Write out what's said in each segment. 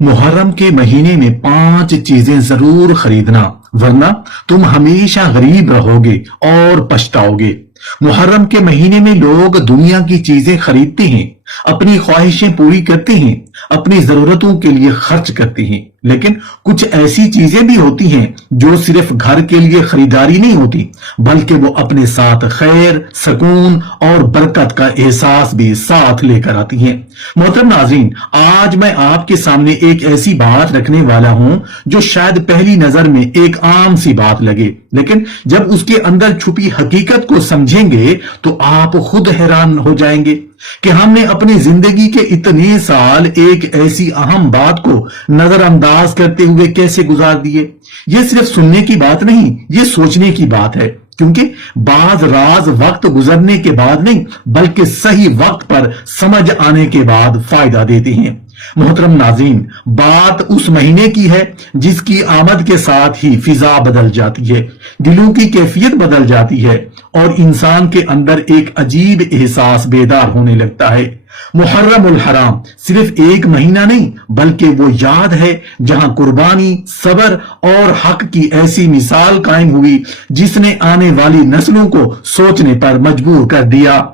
मुहर्रम के महीने में 5 चीजें जरूर खरीदना, वरना तुम हमेशा गरीब रहोगे और पछताओगे। मुहर्रम के महीने में लोग दुनिया की चीजें खरीदते हैं, अपनी ख्वाहिशें पूरी करते हैं, अपनी जरूरतों के लिए खर्च करते हैं। लेकिन कुछ ऐसी चीजें भी होती हैं जो सिर्फ घर के लिए खरीदारी नहीं होती, बल्कि वो अपने साथ खैर, सुकून और बरकत का एहसास भी साथ लेकर आती हैं। मोहतरम नाज़रीन, आज मैं आपके सामने एक ऐसी बात रखने वाला हूं जो शायद पहली नजर में एक आम सी बात लगे, लेकिन जब उसके अंदर छुपी हकीकत को समझेंगे तो आप खुद हैरान हो जाएंगे कि हमने अपनी जिंदगी के इतने साल एक ऐसी अहम बात को नजरअंदाज करते हुए कैसे गुजार दिए। ये सिर्फ सुनने की बात नहीं, ये सोचने की बात है, क्योंकि बाज राज वक्त गुजरने के बाद नहीं, बल्कि सही वक्त पर समझ आने के बाद फायदा देते हैं। मोहतरम नाज़रीन, बात उस महीने की है जिसकी आमद के साथ ही फिजा बदल जाती है, दिलों की कैफियत बदल जाती है और इंसान के अंदर एक अजीब एहसास बेदार होने लगता है। मुहर्रमुल हराम सिर्फ एक महीना नहीं, बल्कि वो याद है जहां कुर्बानी, सब्र और हक की ऐसी मिसाल कायम हुई जिसने आने वाली नस्लों को सोचने पर मजबूर कर दिया।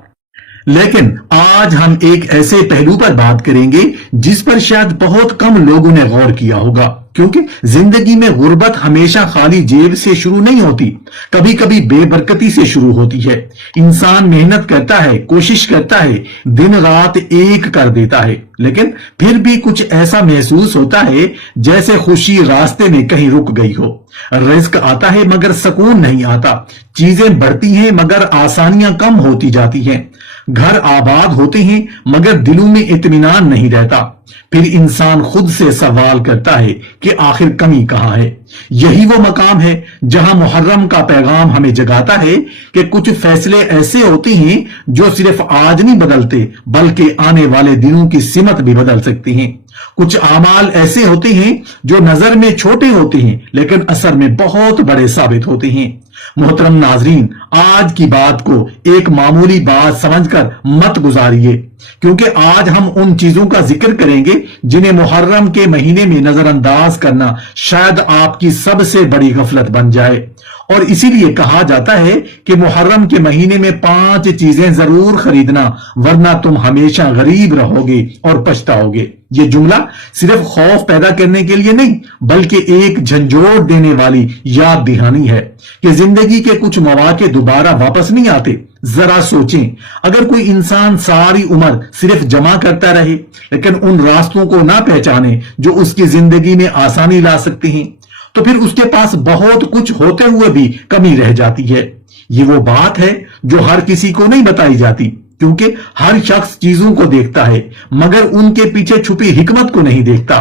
लेकिन आज हम एक ऐसे पहलू पर बात करेंगे जिस पर शायद बहुत कम लोगों ने गौर किया होगा, क्योंकि जिंदगी में गुर्बत हमेशा खाली जेब से शुरू नहीं होती, कभी कभी बेबरकती से शुरू होती है। इंसान मेहनत करता है, कोशिश करता है, दिन रात एक कर देता है, लेकिन फिर भी कुछ ऐसा महसूस होता है जैसे खुशी रास्ते में कहीं रुक गई हो। रिस्क आता है मगर सुकून नहीं आता, चीजें बढ़ती हैं मगर आसानियां कम होती जाती हैं, घर आबाद होते हैं मगर दिलों में इत्मीनान नहीं रहता। फिर इंसान खुद से सवाल करता है कि आखिर कमी कहां है। यही वो मकाम है जहां मुहर्रम का पैगाम हमें जगाता है कि कुछ फैसले ऐसे होते हैं जो सिर्फ आज नहीं बदलते, बल्कि आने वाले दिनों की सिमत भी बदल सकते हैं। कुछ आमाल ऐसे होते हैं जो नजर में छोटे होते हैं, लेकिन असर में बहुत बड़े साबित होते हैं। मोहतरम नाजरीन, आज की बात को एक मामूली बात समझकर मत गुजारिए, क्योंकि आज हम उन चीजों का जिक्र करेंगे जिन्हें मुहर्रम के महीने में नजरअंदाज करना शायद आपकी सबसे बड़ी गफलत बन जाए। और इसीलिए कहा जाता है कि मुहर्रम के महीने में 5 चीजें जरूर खरीदना, वरना तुम हमेशा गरीब रहोगे और पछताओगे। ये जुमला सिर्फ खौफ पैदा करने के लिए नहीं, बल्कि एक झंझोर देने वाली याद दहानी है कि जिंदगी के कुछ मौके दोबारा वापस नहीं आते। जरा सोचें, अगर कोई इंसान सारी उम्र सिर्फ जमा करता रहे, लेकिन उन रास्तों को ना पहचाने जो उसकी जिंदगी में आसानी ला सकते हैं, तो फिर उसके पास बहुत कुछ होते हुए भी कमी रह जाती है। ये वो बात है जो हर किसी को नहीं बताई जाती, क्योंकि हर शख्स चीजों को देखता है मगर उनके पीछे छुपी हिकमत को नहीं देखता।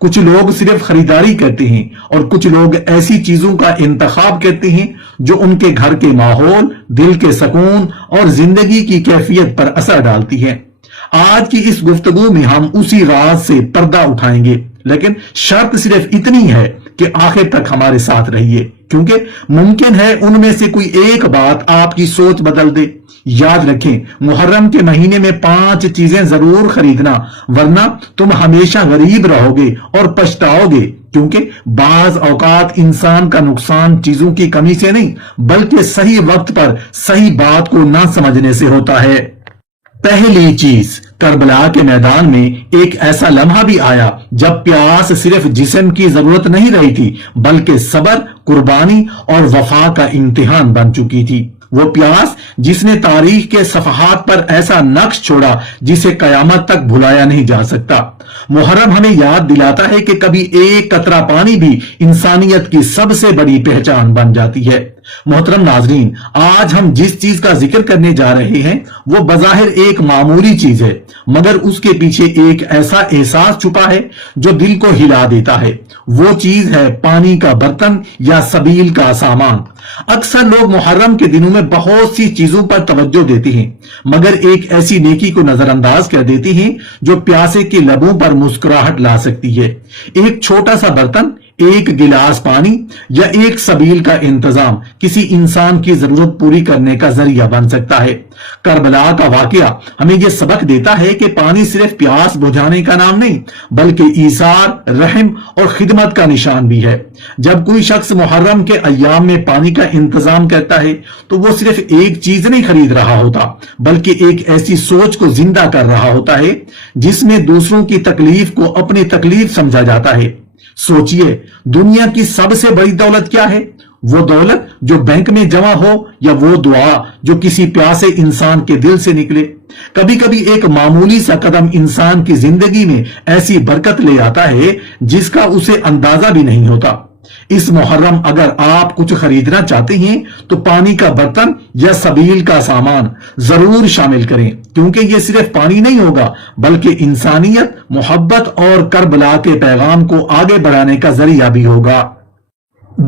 कुछ लोग सिर्फ खरीदारी करते हैं और कुछ लोग ऐसी चीजों का इंतखाब करते हैं जो उनके घर के माहौल, दिल के सुकून और जिंदगी की कैफियत पर असर डालती है। आज की इस गुफ्तगू में हम उसी राज से पर्दा उठाएंगे, लेकिन शर्त सिर्फ इतनी है कि आखिर तक हमारे साथ रहिए, क्योंकि मुमकिन है उनमें से कोई एक बात आपकी सोच बदल दे। याद रखें, मुहर्रम के महीने में 5 चीजें जरूर खरीदना, वरना तुम हमेशा गरीब रहोगे और पछताओगे, क्योंकि बाज औकात इंसान का नुकसान चीजों की कमी से नहीं, बल्कि सही वक्त पर सही बात को ना समझने से होता है। पहली चीज, करबला के मैदान में एक ऐसा लम्हा भी आया जब प्यास सिर्फ जिस्म की जरूरत नहीं रही थी, बल्कि सब्र, कुर्बानी और वफा का इम्तिहान बन चुकी थी। वो प्यास जिसने तारीख के सफहात पर ऐसा नक्श छोड़ा जिसे कयामत तक भुलाया नहीं जा सकता। मुहर्रम हमें याद दिलाता है कि कभी एक कतरा पानी भी इंसानियत की सबसे बड़ी पहचान बन जाती है। मोहतरम नाजरीन, आज हम जिस चीज का जिक्र करने जा रहे हैं वो बजाहिर एक मामूली चीज है, मगर उसके पीछे एक ऐसा एहसास छुपा है जो दिल को हिला देता है। वो चीज है पानी का बर्तन या सबील का सामान। अक्सर लोग मुहर्रम के दिनों में बहुत सी चीजों पर तवज्जो देते हैं, मगर एक ऐसी नेकी को नजरअंदाज कर देते हैं जो प्यासे के लबों पर मुस्कुराहट ला सकती है। एक छोटा सा बर्तन, ایک گلاس پانی یا ایک سبیل کا انتظام کسی انسان کی ضرورت پوری کرنے کا ذریعہ بن سکتا ہے۔ کربلا کا واقعہ ہمیں یہ سبق دیتا ہے کہ پانی صرف پیاس بجھانے کا نام نہیں بلکہ ایثار، رحم اور خدمت کا نشان بھی ہے۔ جب کوئی شخص محرم کے ایام میں پانی کا انتظام کرتا ہے تو وہ صرف ایک چیز نہیں خرید رہا ہوتا بلکہ ایک ایسی سوچ کو زندہ کر رہا ہوتا ہے جس میں دوسروں کی تکلیف کو اپنی تکلیف سمجھا جاتا ہے۔ سوچئے، دنیا کی سب سے بڑی دولت کیا ہے؟ وہ دولت جو بینک میں جمع ہو یا وہ دعا جو کسی پیاسے انسان کے دل سے نکلے؟ کبھی کبھی ایک معمولی سا قدم انسان کی زندگی میں ایسی برکت لے آتا ہے جس کا اسے اندازہ بھی نہیں ہوتا۔ اس محرم اگر آپ کچھ خریدنا چاہتے ہیں تو پانی کا برتن یا سبیل کا سامان ضرور شامل کریں، کیونکہ یہ صرف پانی نہیں ہوگا بلکہ انسانیت، محبت اور کربلا کے پیغام کو آگے بڑھانے کا ذریعہ بھی ہوگا۔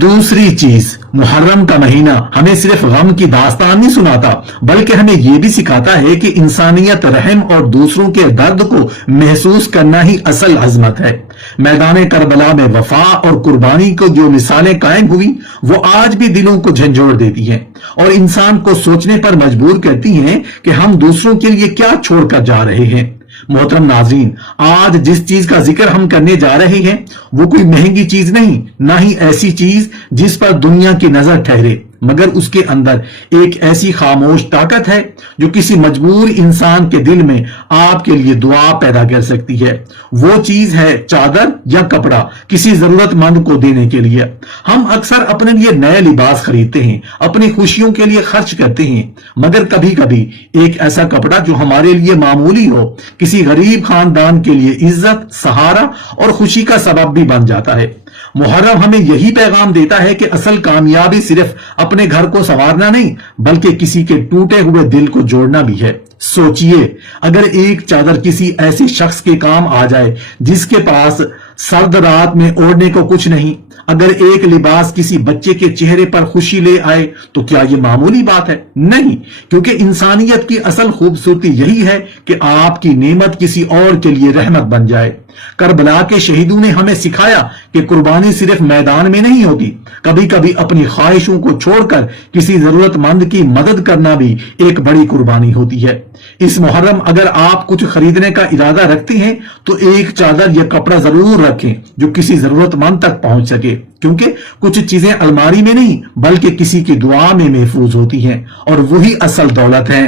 دوسری چیز، محرم کا مہینہ ہمیں صرف غم کی داستان نہیں سناتا بلکہ ہمیں یہ بھی سکھاتا ہے کہ انسانیت، رحم اور دوسروں کے درد کو محسوس کرنا ہی اصل عظمت ہے۔ میدان کربلا میں وفا اور قربانی کو جو مثالیں قائم ہوئی وہ آج بھی دلوں کو جھنجھوڑ دیتی ہیں اور انسان کو سوچنے پر مجبور کرتی ہیں کہ ہم دوسروں کے لیے کیا چھوڑ کر جا رہے ہیں۔ محترم ناظرین، آج جس چیز کا ذکر ہم کرنے جا رہے ہیں وہ کوئی مہنگی چیز نہیں، نہ ہی ایسی چیز جس پر دنیا کی نظر ٹھہرے، مگر اس کے اندر ایک ایسی خاموش طاقت ہے جو کسی مجبور انسان کے دل میں آپ کے لیے دعا پیدا کر سکتی ہے۔ وہ چیز ہے چادر یا کپڑا کسی ضرورت مند کو دینے کے لیے۔ ہم اکثر اپنے لیے نئے لباس خریدتے ہیں، اپنی خوشیوں کے لیے خرچ کرتے ہیں، مگر کبھی کبھی ایک ایسا کپڑا جو ہمارے لیے معمولی ہو کسی غریب خاندان کے لیے عزت، سہارا اور خوشی کا سبب بھی بن جاتا ہے۔ محرم ہمیں یہی پیغام دیتا ہے کہ اصل کامیابی صرف اپنے گھر کو سنوارنا نہیں بلکہ کسی کے ٹوٹے ہوئے دل کو جوڑنا بھی ہے۔ سوچئے، اگر ایک چادر کسی ایسے شخص کے کام آ جائے جس کے پاس سرد رات میں اوڑھنے کو کچھ نہیں، اگر ایک لباس کسی بچے کے چہرے پر خوشی لے آئے تو کیا یہ معمولی بات ہے؟ نہیں، کیونکہ انسانیت کی اصل خوبصورتی یہی ہے کہ آپ کی نعمت کسی اور کے لیے رحمت بن جائے۔ کربلا کے شہیدوں نے ہمیں سکھایا کہ قربانی صرف میدان میں نہیں ہوتی، کبھی کبھی اپنی خواہشوں کو چھوڑ کر کسی ضرورت مند کی مدد کرنا بھی ایک بڑی قربانی ہوتی ہے۔ اس محرم اگر آپ کچھ خریدنے کا ارادہ رکھتے ہیں تو ایک چادر یا کپڑا ضرور رکھیں جو کسی ضرورت مند تک پہنچ سکے، کیونکہ کچھ چیزیں الماری میں نہیں بلکہ کسی کی دعا میں محفوظ ہوتی ہیں اور وہی اصل دولت ہے۔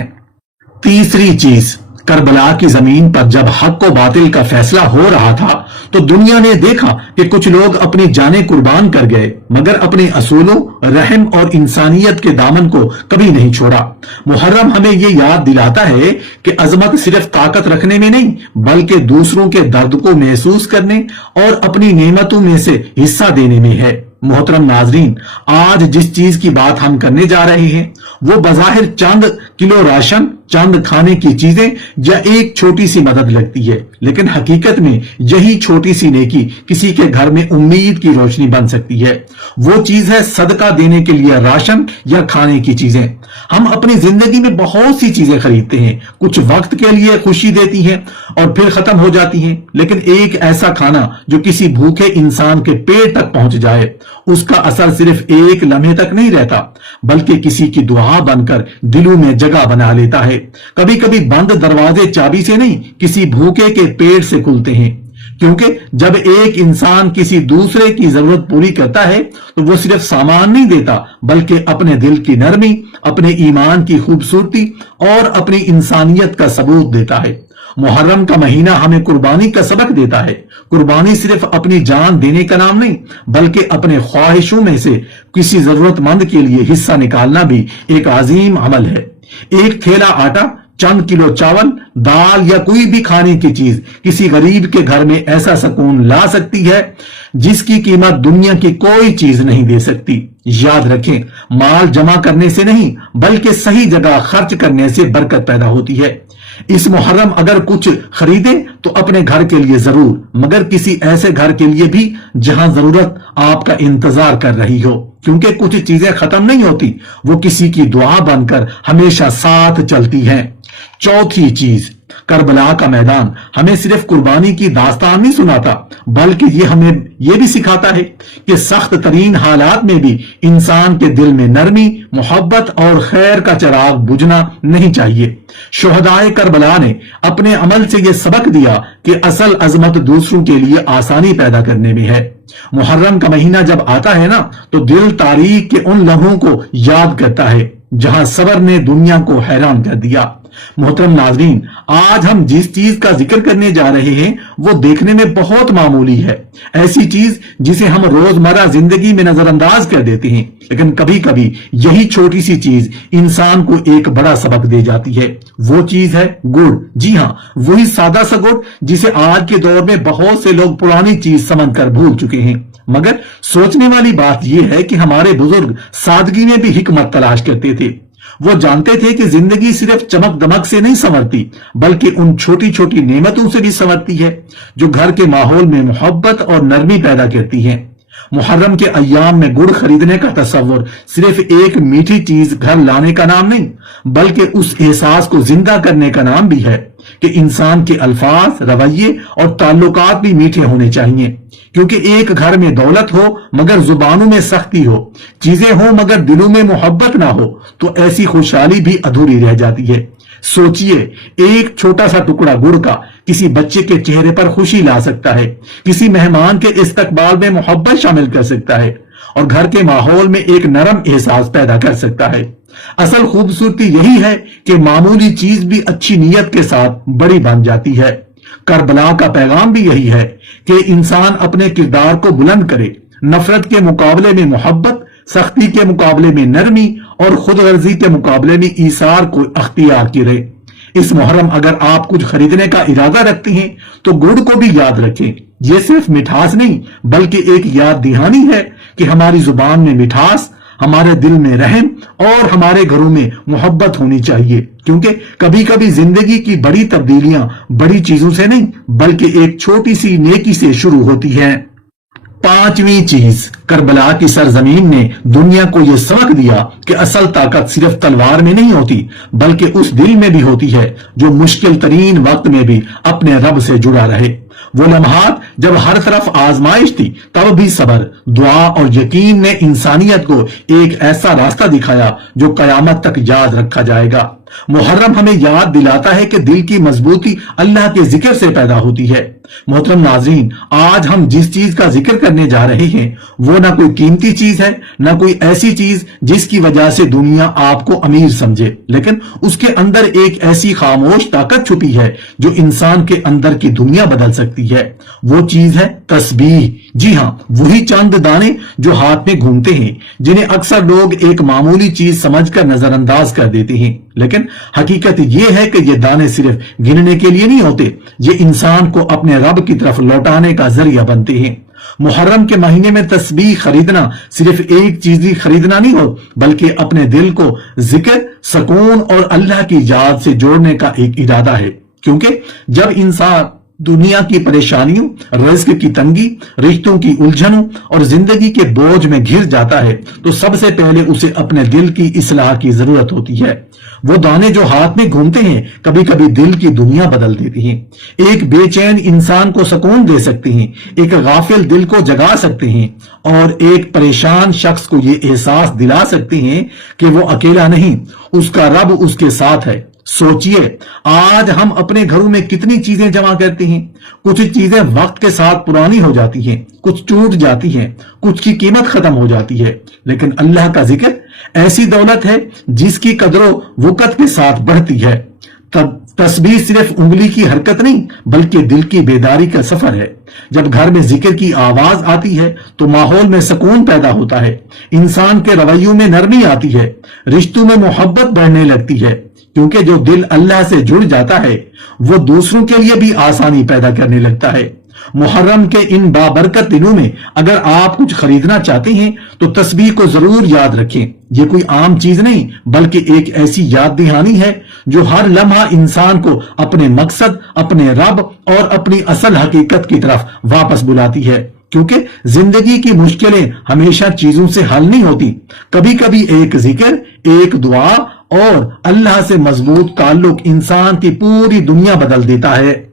تیسری چیز، کربلا کی زمین پر جب حق و باطل کا فیصلہ ہو رہا تھا تو دنیا نے دیکھا کہ کچھ لوگ اپنی جانیں قربان کر گئے مگر اپنے اصولوں، رحم اور انسانیت کے دامن کو کبھی نہیں چھوڑا۔ محرم ہمیں یہ یاد دلاتا ہے کہ عظمت صرف طاقت رکھنے میں نہیں بلکہ دوسروں کے درد کو محسوس کرنے اور اپنی نعمتوں میں سے حصہ دینے میں ہے۔ محترم ناظرین، آج جس چیز کی بات ہم کرنے جا رہے ہیں وہ بظاہر چند کلو راشن، چند کھانے کی چیزیں یا ایک چھوٹی سی مدد لگتی ہے، لیکن حقیقت میں یہی چھوٹی سی نیکی کسی کے گھر میں امید کی روشنی بن سکتی ہے۔ وہ چیز ہے صدقہ دینے کے لیے راشن یا کھانے کی چیزیں۔ ہم اپنی زندگی میں بہت سی چیزیں خریدتے ہیں، کچھ وقت کے لیے خوشی دیتی ہیں اور پھر ختم ہو جاتی ہیں، لیکن ایک ایسا کھانا جو کسی بھوکے انسان کے پیٹ تک پہنچ جائے اس کا اثر صرف ایک لمحے تک نہیں رہتا بلکہ کسی کی دعا بن کر دلوں میں جگہ بنا لیتا ہے۔ کبھی کبھی بند دروازے چابی سے نہیں کسی بھوکے کے پیٹ سے کھلتے ہیں، کیونکہ جب ایک انسان کسی دوسرے کی ضرورت پوری کرتا ہے تو وہ صرف سامان نہیں دیتا بلکہ اپنے دل کی نرمی، اپنے ایمان کی خوبصورتی اور اپنی انسانیت کا ثبوت دیتا ہے۔ محرم کا مہینہ ہمیں قربانی کا سبق دیتا ہے۔ قربانی صرف اپنی جان دینے کا نام نہیں بلکہ اپنے خواہشوں میں سے کسی ضرورت مند کے لیے حصہ نکالنا بھی ایک عظیم عمل ہے۔ ایک تھیلا آٹا، چند کلو چاول، دال یا کوئی بھی کھانے کی چیز کسی غریب کے گھر میں ایسا سکون لا سکتی ہے جس کی قیمت دنیا کی کوئی چیز نہیں دے سکتی۔ یاد رکھیں، مال جمع کرنے سے نہیں بلکہ صحیح جگہ خرچ کرنے سے برکت پیدا ہوتی ہے۔ اس محرم اگر کچھ خریدیں تو اپنے گھر کے لیے ضرور، مگر کسی ایسے گھر کے لیے بھی جہاں ضرورت آپ کا انتظار کر رہی ہو، کیونکہ کچھ چیزیں ختم نہیں ہوتی، وہ کسی کی دعا بن کر ہمیشہ ساتھ چلتی ہیں۔ चौथी चीज, करबला का मैदान हमें सिर्फ कुर्बानी की दास्तान नहीं सुनाता, बल्कि ये हमें ये भी सिखाता है कि सख्त तरीन हालात में भी इंसान के दिल में नरमी, मोहब्बत और खैर का चिराग बुझना नहीं चाहिए। शुहदाए करबला ने अपने अमल से ये सबक दिया कि असल अजमत दूसरों के लिए आसानी पैदा करने में है। मुहर्रम का महीना जब आता है ना, तो दिल तारीख के उन लम्हों को याद करता है जहां सबर ने दुनिया को हैरान कर दिया। मोहतरम नाजरीन, आज हम जिस चीज का जिक्र करने जा रहे हैं वो देखने में बहुत मामूली है, ऐसी चीज जिसे हम रोजमर्रा जिंदगी में नजरअंदाज कर देते हैं, लेकिन कभी कभी यही छोटी सी चीज इंसान को एक बड़ा सबक दे जाती है। वो चीज है गुड़। जी हाँ, वही सादा सा गुड़ जिसे आज के दौर में बहुत से लोग पुरानी चीज समझकर भूल चुके हैं। मगर सोचने वाली बात यह है कि हमारे बुजुर्ग सादगी में भी हिकमत तलाश करते थे। वो जानते थे कि जिंदगी सिर्फ चमक दमक से नहीं संवरती, बल्कि उन छोटी छोटी नेमतों से भी संवरती है जो घर के माहौल में मोहब्बत और नरमी पैदा करती हैं। मुहर्रम के अय्याम में गुड़ खरीदने का तस्वर सिर्फ एक मीठी चीज घर लाने का नाम नहीं, बल्कि उस एहसास को जिंदा करने का नाम भी है कि इंसान के अल्फाज, रवैये और ताल्लुकात भी मीठे होने चाहिए। क्योंकि एक घर में दौलत हो मगर जुबानों में सख्ती हो, चीजें हो मगर दिलों में मोहब्बत ना हो, तो ऐसी खुशहाली भी अधूरी रह जाती है। सोचिए, एक छोटा सा टुकड़ा गुड़ का किसी बच्चे के चेहरे पर खुशी ला सकता है, किसी मेहमान के इस्तकबाल में मोहब्बत शामिल कर सकता है और घर के माहौल में एक नरम एहसास पैदा कर सकता है। असल खूबसूरती यही है कि मामूली चीज भी अच्छी नीयत के साथ बड़ी बन जाती है। करबला का पैगाम भी यही है कि इंसान अपने किरदार को बुलंद करे, नफरत के मुकाबले में मोहब्बत, सख्ती के मुकाबले में नरमी और खुदगर्जी के मुकाबले में ईसार को अख्तियार करे। इस मुहर्रम अगर आप कुछ खरीदने का इरादा रखते हैं तो गुड़ को भी याद रखें। यह सिर्फ मिठास नहीं बल्कि एक याद दहानी है कि हमारी जुबान में मिठास, हमारे दिल में रहम और हमारे घरों में मोहब्बत होनी चाहिए। क्योंकि कभी कभी जिंदगी की बड़ी तब्दीलियां बड़ी चीजों से नहीं बल्कि एक छोटी सी नेकी से शुरू होती हैं। पांचवी चीज, करबला की सरजमीन ने दुनिया को यह सबक दिया कि असल ताकत सिर्फ तलवार में नहीं होती बल्कि उस दिल में भी होती है जो मुश्किल तरीन वक्त में भी अपने रब से जुड़ा रहे। वो लम्हात जब हर तरफ आजमाइश थी तब भी सबर, दुआ और यकीन ने इंसानियत को एक ऐसा रास्ता दिखाया जो कयामत तक याद रखा जाएगा। मुहर्रम हमें याद दिलाता है कि दिल की मजबूती अल्लाह के जिक्र से पैदा होती है। मोहतरम नाज़रीन, आज हम जिस चीज का जिक्र करने जा रहे हैं वो ना कोई कीमती चीज है, ना कोई ऐसी चीज जिसकी वजह से दुनिया आपको अमीर समझे, लेकिन उसके अंदर एक ऐसी खामोश ताकत छुपी है जो इंसान के अंदर की दुनिया बदल सकती है। वो चीज है तस्बीह। जी हाँ, वही चंद दाने जो हाथ में घूमते हैं, जिन्हें अक्सर लोग एक मामूली चीज समझकर नजरअंदाज कर देते हैं, लेकिन हकीकत यह है कि ये दाने सिर्फ गिनने के लिए नहीं होते, ये इंसान को अपने रब की तरफ लौटाने का जरिया बनते हैं। मुहर्रम के महीने में तस्बीह खरीदना सिर्फ एक चीज ही खरीदना नहीं हो बल्कि अपने दिल को जिक्र, सुकून और अल्लाह की याद से जोड़ने का एक इरादा है। क्योंकि जब इंसान दुनिया की परेशानियों, रिस्क की तंगी, रिश्तों की उलझनों और जिंदगी के बोझ में घिर जाता है तो सबसे पहले उसे अपने दिल की इस्लाह की जरूरत होती है। वो दाने जो हाथ में घूमते हैं कभी कभी दिल की दुनिया बदल देती हैं। एक बेचैन इंसान को सुकून दे सकते हैं, एक गाफिल दिल को जगा सकते हैं और एक परेशान शख्स को ये एहसास दिला सकते हैं कि वो अकेला नहीं, उसका रब उसके साथ है। सोचिए, आज हम अपने घरों में कितनी चीजें जमा करते हैं। कुछ चीजें वक्त के साथ पुरानी हो जाती हैं, कुछ टूट जाती हैं, कुछ की कीमत खत्म हो जाती है, लेकिन अल्लाह का जिक्र ऐसी दौलत है जिसकी कदरों वक़्त के साथ बढ़ती है। तब तस्बीह सिर्फ उंगली की हरकत नहीं बल्कि दिल की बेदारी का सफर है। जब घर में जिक्र की आवाज आती है तो माहौल में सुकून पैदा होता है, इंसान के रवैयों में नरमी आती है, रिश्तों में मोहब्बत बढ़ने लगती है। क्योंकि जो दिल अल्लाह से जुड़ जाता है वो दूसरों के लिए भी आसानी पैदा करने लगता है। मुहर्रम के इन बाबरकत दिनों में अगर आप कुछ खरीदना चाहते हैं तो तस्बीह को जरूर याद रखें। ये कोई आम चीज नहीं बल्कि एक ऐसी याद दहानी है जो हर लम्हा इंसान को अपने मकसद, अपने रब और अपनी असल हकीकत की तरफ वापस बुलाती है। क्योंकि जिंदगी की मुश्किलें हमेशा चीजों से हल नहीं होती, कभी कभी एक जिक्र, एक दुआ और अल्लाह से मजबूत ताल्लुक इंसान की पूरी दुनिया बदल देता है।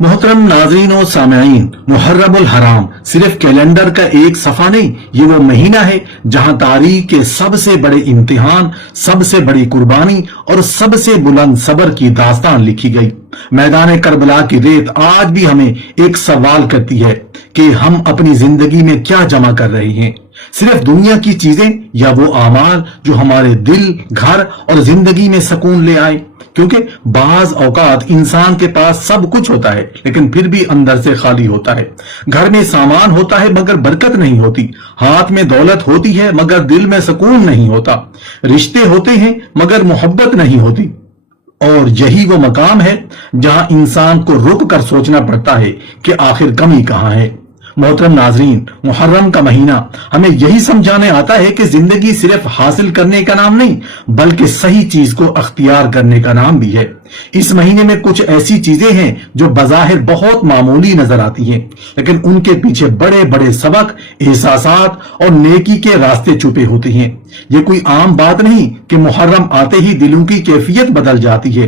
मोहतरम नाज़रीन और सामईन, मुहर्रमुल हराम सिर्फ कैलेंडर का एक सफा नहीं, ये वो महीना है जहां तारीख के सबसे बड़े इम्तिहान, सबसे बड़ी कुर्बानी और सबसे बुलंद सबर की दास्तान लिखी गई। मैदान करबला की रेत आज भी हमें एक सवाल करती है कि हम अपनी जिंदगी में क्या जमा कर रहे हैं, सिर्फ दुनिया की चीजें या वो आमाल जो हमारे दिल, घर और जिंदगी में सुकून ले आए। क्योंकि बाज औकात इंसान के पास सब कुछ होता है लेकिन फिर भी अंदर से खाली होता है। घर में सामान होता है मगर बरकत नहीं होती, हाथ में दौलत होती है मगर दिल में सुकून नहीं होता, रिश्ते होते हैं मगर मोहब्बत नहीं होती। और यही वो मकाम है जहां इंसान को रुक कर सोचना पड़ता है कि आखिर कमी कहां है। मोहतरम नाजरीन, मुहर्रम का महीना हमें यही समझाने आता है कि जिंदगी सिर्फ हासिल करने का नाम नहीं बल्कि सही चीज को अख्तियार करने का नाम भी है। इस महीने में कुछ ऐसी चीजें हैं जो बज़ाहिर बहुत मामूली नजर आती हैं लेकिन उनके पीछे बड़े बड़े सबक, एहसासात और नेकी के रास्ते छुपे होते हैं। ये कोई आम बात नहीं कि मुहर्रम आते ही दिलों की कैफियत बदल जाती है।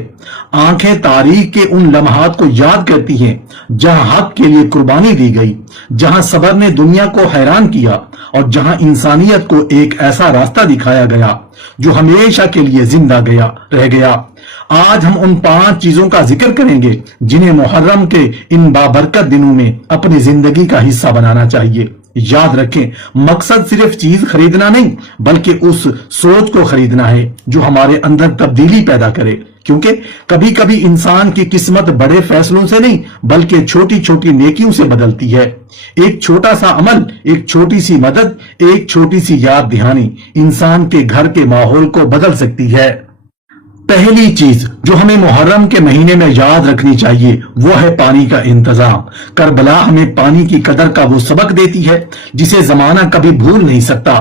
आंखें तारीख के उन लम्हात को याद करती हैं जहां हक के लिए कुर्बानी दी गई, जहां सबर ने दुनिया को हैरान किया और जहां इंसानियत को एक ऐसा रास्ता दिखाया गया जो हमेशा के लिए जिंदा रह गया। आज हम उन 5 चीजों का जिक्र करेंगे जिन्हें मुहर्रम के इन बाबरकत दिनों में अपनी जिंदगी का हिस्सा बनाना चाहिए। याद रखें, मकसद सिर्फ चीज खरीदना नहीं बल्कि उस सोच को खरीदना है जो हमारे अंदर तब्दीली पैदा करे। क्योंकि कभी कभी इंसान की किस्मत बड़े फैसलों से नहीं बल्कि छोटी छोटी नेकियों से बदलती है। एक छोटा सा अमल, एक छोटी सी मदद, एक छोटी सी याद दहानी इंसान के घर के माहौल को बदल सकती है। पहली चीज जो हमें मुहर्रम के महीने में याद रखनी चाहिए वो है पानी का इंतजाम। करबला हमें पानी की कदर का वो सबक देती है जिसे जमाना कभी भूल नहीं सकता।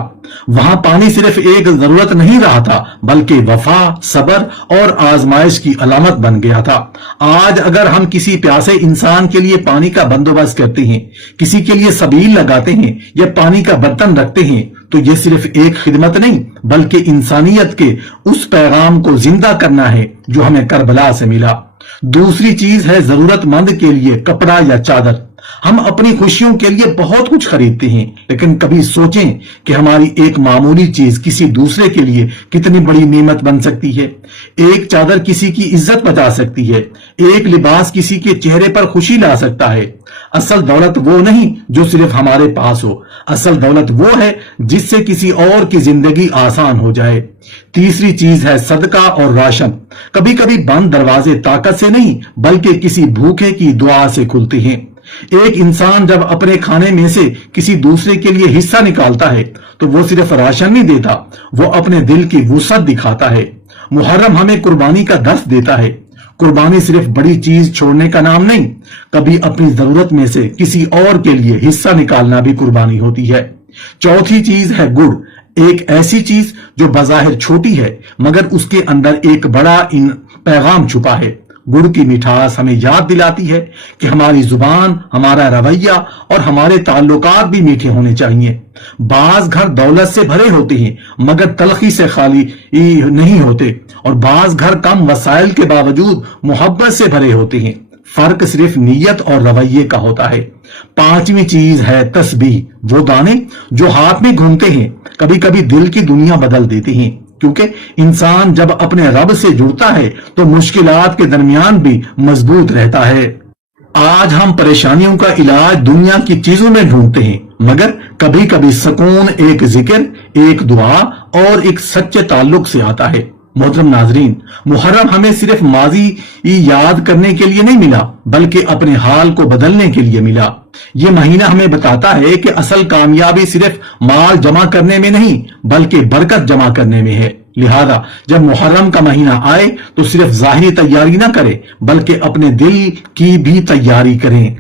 वहां पानी सिर्फ एक जरूरत नहीं रहा था बल्कि वफा, सबर और आजमाइश की अलामत बन गया था। आज अगर हम किसी प्यासे इंसान के लिए पानी का बंदोबस्त करते हैं, किसी के लिए सबील लगाते हैं या पानी का बर्तन रखते हैं तो यह सिर्फ एक खिदमत नहीं बल्कि इंसानियत के उस पैगाम को जिंदा करना है जो हमें करबला से मिला। दूसरी चीज है जरूरतमंद के लिए कपड़ा या चादर। हम अपनी खुशियों के लिए बहुत कुछ खरीदते हैं लेकिन कभी सोचें कि हमारी एक मामूली चीज किसी दूसरे के लिए कितनी बड़ी नेमत बन सकती है। एक चादर किसी की इज्जत बचा सकती है, एक लिबास किसी के चेहरे पर खुशी ला सकता है। असल दौलत वो नहीं जो सिर्फ हमारे पास हो, असल दौलत वो है जिससे किसी और की जिंदगी आसान हो जाए। तीसरी चीज है सदका और राशन। कभी कभी बंद दरवाजे ताकत से नहीं बल्कि किसी भूखे की दुआ से खुलते हैं। एक इंसान जब अपने खाने में से किसी दूसरे के लिए हिस्सा निकालता है तो वो सिर्फ राशन नहीं देता, वो अपने दिल की वुसअत दिखाता है। मुहर्रम हमें कुर्बानी का दर्स देता है। कुर्बानी सिर्फ बड़ी चीज छोड़ने का नाम नहीं, कभी अपनी जरूरत में से किसी और के लिए हिस्सा निकालना भी कुर्बानी होती है। चौथी चीज है गुड़। एक ऐसी चीज जो बज़ाहिर छोटी है मगर उसके अंदर एक बड़ा पैगाम छुपा है। गुड़ की मिठास हमें याद दिलाती है कि हमारी जुबान, हमारा रवैया और हमारे ताल्लुकात भी मीठे होने चाहिए। बाज घर दौलत से भरे होते हैं मगर तलखी से खाली नहीं होते और बाज घर कम वसाइल के बावजूद मोहब्बत से भरे होते हैं। फर्क सिर्फ नीयत और रवैये का होता है। पांचवी चीज है तस्बीह। वो दाने जो हाथ में घूमते हैं कभी कभी दिल की दुनिया बदल देते हैं क्योंकि इंसान जब अपने रब से जुड़ता है तो मुश्किलात के दरमियान भी मजबूत रहता है। आज हम परेशानियों का इलाज दुनिया की चीजों में ढूंढते हैं मगर कभी कभी सुकून एक जिक्र, एक दुआ और एक सच्चे ताल्लुक से आता है। मोहतरम नाजरीन, मुहर्रम हमें सिर्फ माजी याद करने के लिए नहीं मिला बल्कि अपने हाल को बदलने के लिए मिला। ये महीना हमें बताता है कि असल कामयाबी सिर्फ माल जमा करने में नहीं बल्कि बरकत जमा करने में है। लिहाजा जब मुहर्रम का महीना आए तो सिर्फ जाहिरी तैयारी ना करें बल्कि अपने दिल की भी तैयारी करें।